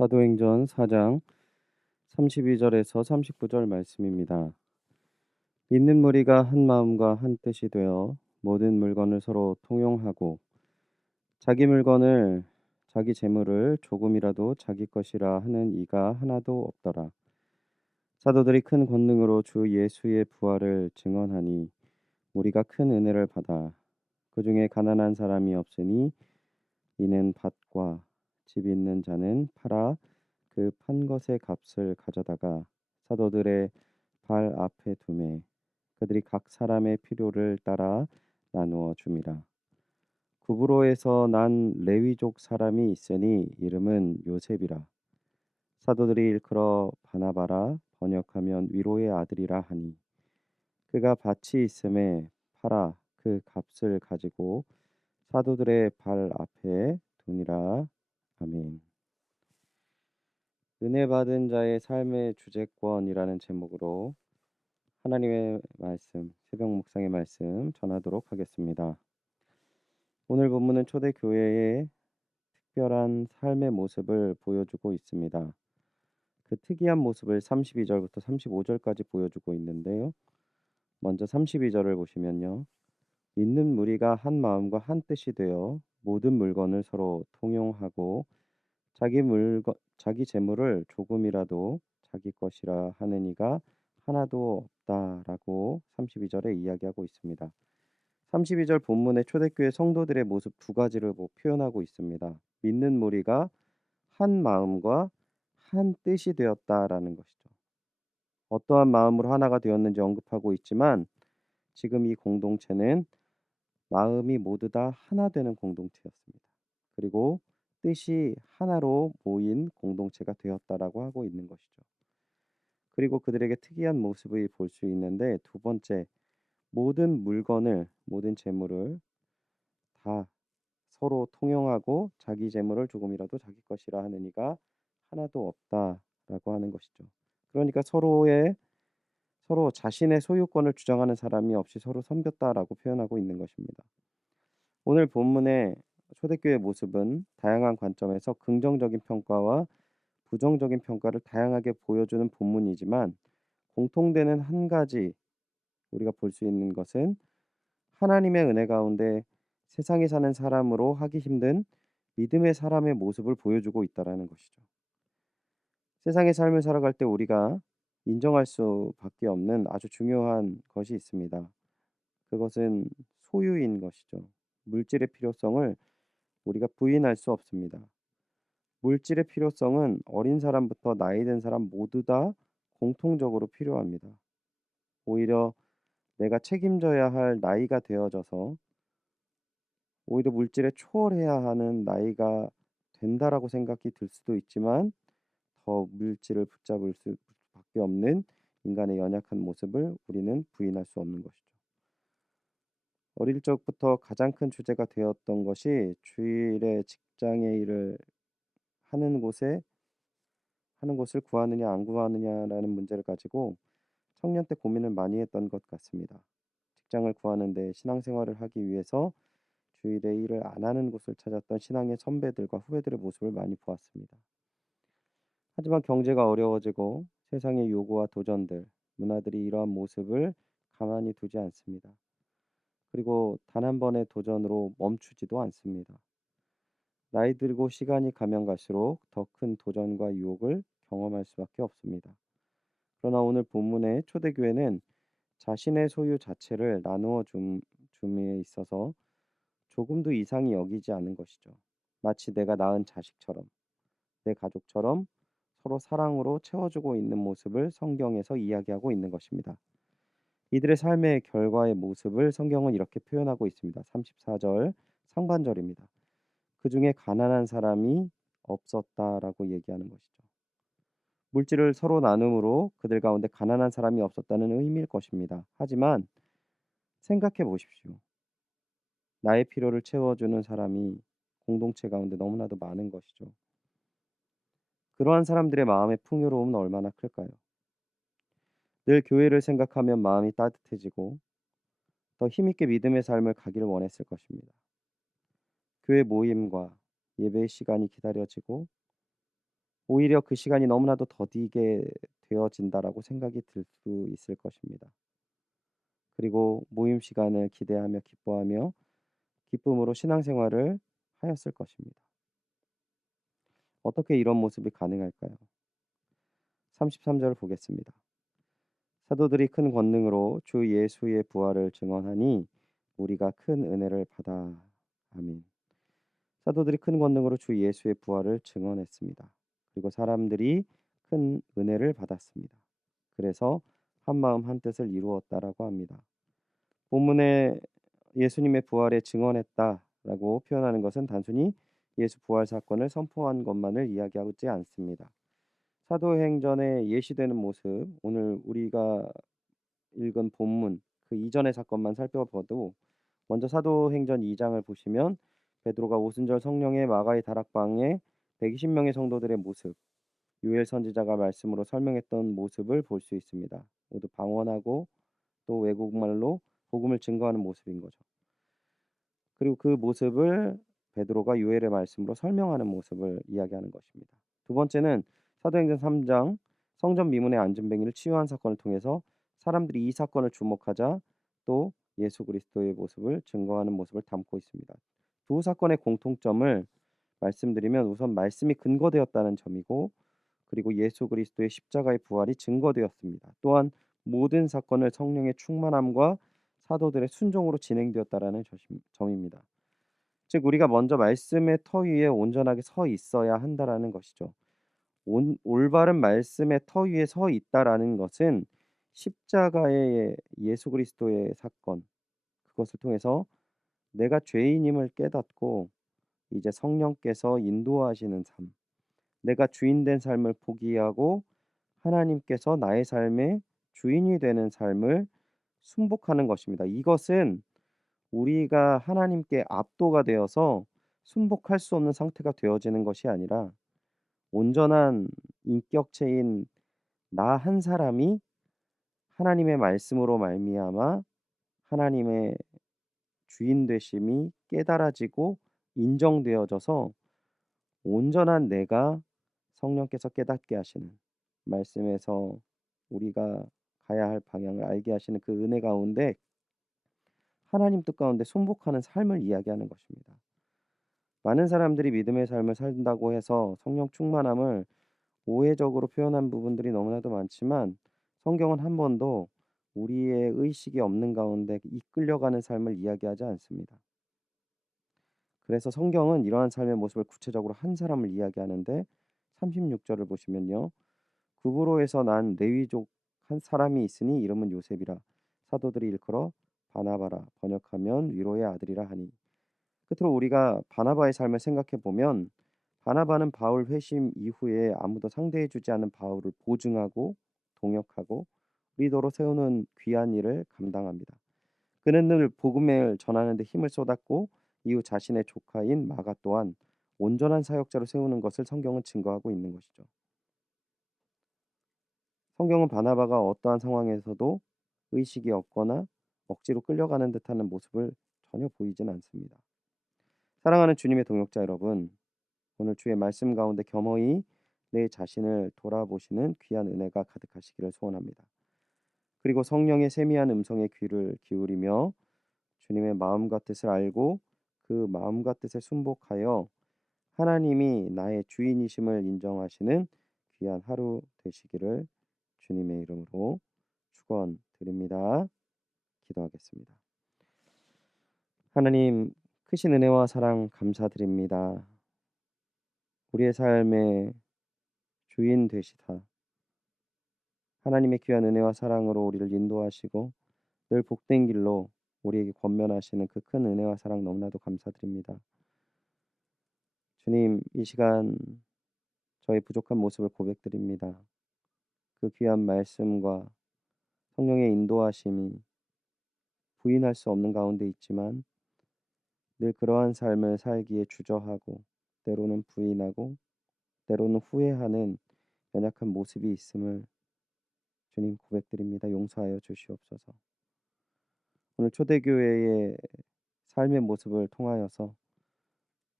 사도행전 4장 32절에서 39절 말씀입니다. 믿는 무리가 한 마음과 한 뜻이 되어 모든 물건을 서로 통용하고 자기 물건을 자기 재물을 조금이라도 자기 것이라 하는 이가 하나도 없더라. 사도들이 큰 권능으로 주 예수의 부활을 증언하니 우리가 큰 은혜를 받아 그 중에 가난한 사람이 없으니 이는 밭과 집 있는 자는 팔아 그 판 것의 값을 가져다가 사도들의 발 앞에 두매 그들이 각 사람의 필요를 따라 나누어 줌이라. 구브로에서 난 레위족 사람이 있으니 이름은 요셉이라. 사도들이 일컬어 바나바라 번역하면 위로의 아들이라 하니 그가 밭이 있음에 팔아 그 값을 가지고 사도들의 발 앞에 두니라. 아멘. 은혜 받은 자의 삶의 주제권이라는 제목으로 하나님의 말씀, 새벽 묵상의 말씀 전하도록 하겠습니다. 오늘 본문은 초대교회의 특별한 삶의 모습을 보여주고 있습니다. 그 특이한 모습을 32절부터 35절까지 보여주고 있는데요. 먼저 32절을 보시면요. 믿는 무리가 한 마음과 한 뜻이 되어 모든 물건을 서로 통용하고 자기 재물을 조금이라도 자기 것이라 하는 이가 하나도 없다라고 32절에 이야기하고 있습니다. 32절 본문의 초대교회 성도들의 모습 두 가지를 표현하고 있습니다. 믿는 무리가 한 마음과 한 뜻이 되었다라는 것이죠. 어떠한 마음으로 하나가 되었는지 언급하고 있지만 지금 이 공동체는 마음이 모두 다 하나 되는 공동체였습니다. 그리고 뜻이 하나로 모인 공동체가 되었다라고 하고 있는 것이죠. 그리고 그들에게 특이한 모습을 볼 수 있는데 두 번째, 모든 재물을 다 서로 통용하고 자기 재물을 조금이라도 자기 것이라 하는 이가 하나도 없다라고 하는 것이죠. 그러니까 서로 자신의 소유권을 주장하는 사람이 없이 서로 섬겼다라고 표현하고 있는 것입니다. 오늘 본문의 초대교회 모습은 다양한 관점에서 긍정적인 평가와 부정적인 평가를 다양하게 보여주는 본문이지만 공통되는 한 가지 우리가 볼 수 있는 것은 하나님의 은혜 가운데 세상에 사는 사람으로 하기 힘든 믿음의 사람의 모습을 보여주고 있다라는 것이죠. 세상의 삶을 살아갈 때 우리가 인정할 수밖에 없는 아주 중요한 것이 있습니다. 그것은 소유인 것이죠. 물질의 필요성을 우리가 부인할 수 없습니다. 물질의 필요성은 어린 사람부터 나이 든 사람 모두 다 공통적으로 필요합니다. 오히려 내가 책임져야 할 나이가 되어져서 오히려 물질에 초월해야 하는 나이가 된다라고 생각이 들 수도 있지만 더 물질을 붙잡을 수밖에 없는 인간의 연약한 모습을 우리는 부인할 수 없는 것이죠. 어릴 적부터 가장 큰 주제가 되었던 것이 주일에 직장의 일을 하는 곳에 하는 곳을 구하느냐 안 구하느냐라는 문제를 가지고 청년 때 고민을 많이 했던 것 같습니다. 직장을 구하는데 신앙생활을 하기 위해서 주일에 일을 안 하는 곳을 찾았던 신앙의 선배들과 후배들의 모습을 많이 보았습니다. 하지만 경제가 어려워지고 세상의 요구와 도전들, 문화들이 이러한 모습을 가만히 두지 않습니다. 그리고 단 한 번의 도전으로 멈추지도 않습니다. 나이 들고 시간이 가면 갈수록 더 큰 도전과 유혹을 경험할 수밖에 없습니다. 그러나 오늘 본문의 초대교회는 자신의 소유 자체를 줌에 있어서 조금도 이상히 여기지 않은 것이죠. 마치 내가 낳은 자식처럼, 내 가족처럼 서로 사랑으로 채워주고 있는 모습을 성경에서 이야기하고 있는 것입니다. 이들의 삶의 결과의 모습을 성경은 이렇게 표현하고 있습니다. 34절 상반절입니다. 그 중에 가난한 사람이 없었다라고 얘기하는 것이죠. 물질을 서로 나눔으로 그들 가운데 가난한 사람이 없었다는 의미일 것입니다. 하지만 생각해 보십시오. 나의 필요를 채워주는 사람이 공동체 가운데 너무나도 많은 것이죠. 그러한 사람들의 마음의 풍요로움은 얼마나 클까요? 늘 교회를 생각하면 마음이 따뜻해지고 더 힘있게 믿음의 삶을 가기를 원했을 것입니다. 교회 모임과 예배의 시간이 기다려지고 오히려 그 시간이 너무나도 더디게 되어진다라고 생각이 들 수 있을 것입니다. 그리고 모임 시간을 기대하며 기뻐하며 기쁨으로 신앙생활을 하였을 것입니다. 어떻게 이런 모습이 가능할까요? 33절을 보겠습니다. 사도들이 큰 권능으로 주 예수의 부활을 증언하니 우리가 큰 은혜를 받아. 아멘. 사도들이 큰 권능으로 주 예수의 부활을 증언했습니다. 그리고 사람들이 큰 은혜를 받았습니다. 그래서 한 마음 한 뜻을 이루었다라고 합니다. 본문에 예수님의 부활에 증언했다라고 표현하는 것은 단순히 예수 부활 사건을 선포한 것만을 이야기하지 않습니다. 사도행전에 예시되는 모습, 오늘 우리가 읽은 본문 그 이전의 사건만 살펴봐도 먼저 사도행전 2장을 보시면 베드로가 오순절 성령의 마가의 다락방에 120명의 성도들의 모습, 요엘 선지자가 말씀으로 설명했던 모습을 볼 수 있습니다. 모두 방언하고 또 외국말로 복음을 증거하는 모습인 거죠. 그리고 그 모습을 베드로가 요엘의 말씀으로 설명하는 모습을 이야기하는 것입니다. 두 번째는 사도행전 3장 성전 미문의 안전뱅이를 치유한 사건을 통해서 사람들이 이 사건을 주목하자 또 예수 그리스도의 모습을 증거하는 모습을 담고 있습니다. 두 사건의 공통점을 말씀드리면 우선 말씀이 근거되었다는 점이고 그리고 예수 그리스도의 십자가의 부활이 증거되었습니다. 또한 모든 사건을 성령의 충만함과 사도들의 순종으로 진행되었다라는 점입니다. 즉 우리가 먼저 말씀의 터 위에 온전하게 서 있어야 한다라는 것이죠. 올바른 말씀의 터 위에 서 있다라는 것은 십자가의 예수 그리스도의 사건 그것을 통해서 내가 죄인임을 깨닫고 이제 성령께서 인도하시는 삶, 내가 주인 된 삶을 포기하고 하나님께서 나의 삶의 주인이 되는 삶을 순복하는 것입니다. 이것은 우리가 하나님께 압도가 되어서 순복할 수 없는 상태가 되어지는 것이 아니라 온전한 인격체인 나 한 사람이 하나님의 말씀으로 말미암아 하나님의 주인 되심이 깨달아지고 인정되어져서 온전한 내가 성령께서 깨닫게 하시는 말씀에서 우리가 가야 할 방향을 알게 하시는 그 은혜 가운데 하나님 뜻 가운데 순복하는 삶을 이야기하는 것입니다. 많은 사람들이 믿음의 삶을 산다고 해서 성령 충만함을 오해적으로 표현한 부분들이 너무나도 많지만 성경은 한 번도 우리의 의식이 없는 가운데 이끌려가는 삶을 이야기하지 않습니다. 그래서 성경은 이러한 삶의 모습을 구체적으로 한 사람을 이야기하는데 36절을 보시면요. 구브로에서 난 레위족 한 사람이 있으니 이름은 요셉이라 사도들이 일컬어 바나바라 번역하면 위로의 아들이라 하니 끝으로 우리가 바나바의 삶을 생각해 보면 바나바는 바울 회심 이후에 아무도 상대해 주지 않은 바울을 보증하고 동역하고 리더로 세우는 귀한 일을 감당합니다. 그는 늘 복음을 전하는 데 힘을 쏟았고 이후 자신의 조카인 마가 또한 온전한 사역자로 세우는 것을 성경은 증거하고 있는 것이죠. 성경은 바나바가 어떠한 상황에서도 의식이 없거나 억지로 끌려가는 듯하는 모습을 전혀 보이진 않습니다. 사랑하는 주님의 동역자 여러분, 오늘 주의 말씀 가운데 겸허히 내 자신을 돌아보시는 귀한 은혜가 가득하시기를 소원합니다. 그리고 성령의 세미한 음성에 귀를 기울이며 주님의 마음과 뜻을 알고 그 마음과 뜻에 순복하여 하나님이 나의 주인이심을 인정하시는 귀한 하루 되시기를 주님의 이름으로 축원드립니다. 기도하겠습니다. 하나님 크신 은혜와 사랑 감사드립니다. 우리의 삶의 주인 되시다. 하나님의 귀한 은혜와 사랑으로 우리를 인도하시고 늘 복된 길로 우리에게 권면하시는 그 큰 은혜와 사랑 너무나도 감사드립니다. 주님, 이 시간 저의 부족한 모습을 고백드립니다. 그 귀한 말씀과 성령의 인도하심이 부인할 수 없는 가운데 있지만 늘 그러한 삶을 살기에 주저하고 때로는 부인하고 때로는 후회하는 연약한 모습이 있음을 주님 고백드립니다. 용서하여 주시옵소서. 오늘 초대교회의 삶의 모습을 통하여서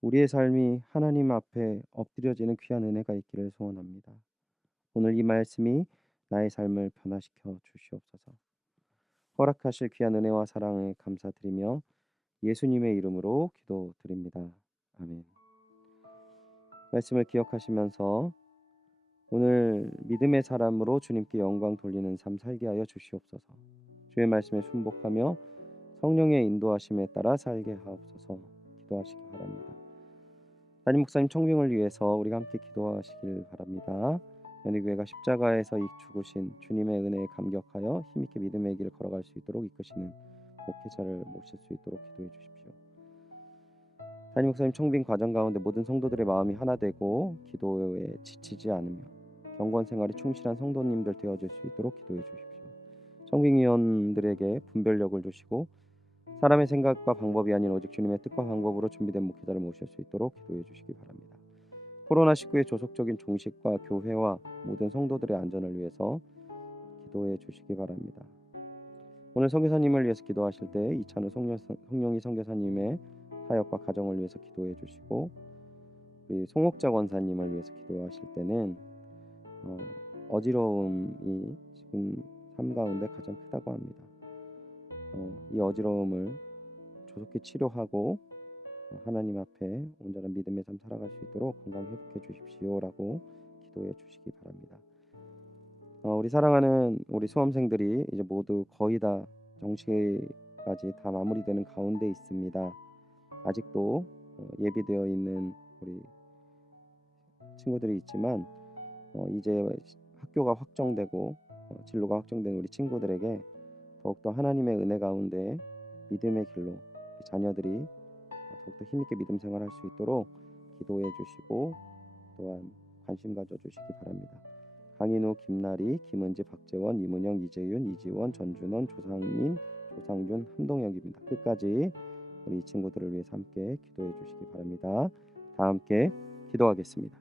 우리의 삶이 하나님 앞에 엎드려지는 귀한 은혜가 있기를 소원합니다. 오늘 이 말씀이 나의 삶을 변화시켜 주시옵소서. 허락하실 귀한 은혜와 사랑에 감사드리며 예수님의 이름으로 기도드립니다. 아멘. 말씀을 기억하시면서 오늘 믿음의 사람으로 주님께 영광 돌리는 삶 살게 하여 주시옵소서. 주의 말씀에 순복하며 성령의 인도하심에 따라 살게 하옵소서. 기도하시기 바랍니다. 담임 목사님 청빙을 위해서 우리가 함께 기도하시길 바랍니다. 연희교회가 십자가에서 죽으신 주님의 은혜에 감격하여 힘있게 믿음의 길을 걸어갈 수 있도록 이끄시는 목회자를 모실 수 있도록 기도해 주십시오. 담임 목사님 청빙 과정 가운데 모든 성도들의 마음이 하나 되고 기도에 지치지 않으며 경건 생활에 충실한 성도님들 되어질 수 있도록 기도해 주십시오. 청빙위원들에게 분별력을 주시고 사람의 생각과 방법이 아닌 오직 주님의 뜻과 방법으로 준비된 목회자를 모실 수 있도록 기도해 주시기 바랍니다. 코로나19의 조속적인 종식과 교회와 모든 성도들의 안전을 위해서 기도해 주시기 바랍니다. 오늘 선교사님을 위해서 기도하실 때 이찬우 성령이 선교사님의 사역과 가정을 위해서 기도해 주시고 우리 송옥자 권사님을 위해서 기도하실 때는 어지러움이 지금 삶 가운데 가장 크다고 합니다. 이 어지러움을 조속히 치료하고 하나님 앞에 온전한 믿음의 삶 살아갈 수 있도록 건강 회복해 주십시오라고 기도해 주시기 바랍니다. 우리 사랑하는 우리 수험생들이 이제 모두 거의 다 정시까지 다 마무리되는 가운데 있습니다. 아직도 예비되어 있는 우리 친구들이 있지만 이제 학교가 확정되고 진로가 확정된 우리 친구들에게 더욱더 하나님의 은혜 가운데 믿음의 길로 자녀들이 더욱더 힘있게 믿음 생활할 수 있도록 기도해 주시고 또한 관심 가져주시기 바랍니다. 강인우, 김나리, 김은지, 박재원, 이문영, 이재윤, 이지원, 전준원, 조상민, 조상준, 함동혁입니다. 끝까지 우리 친구들을 위해서 함께 기도해 주시기 바랍니다. 다 함께 기도하겠습니다.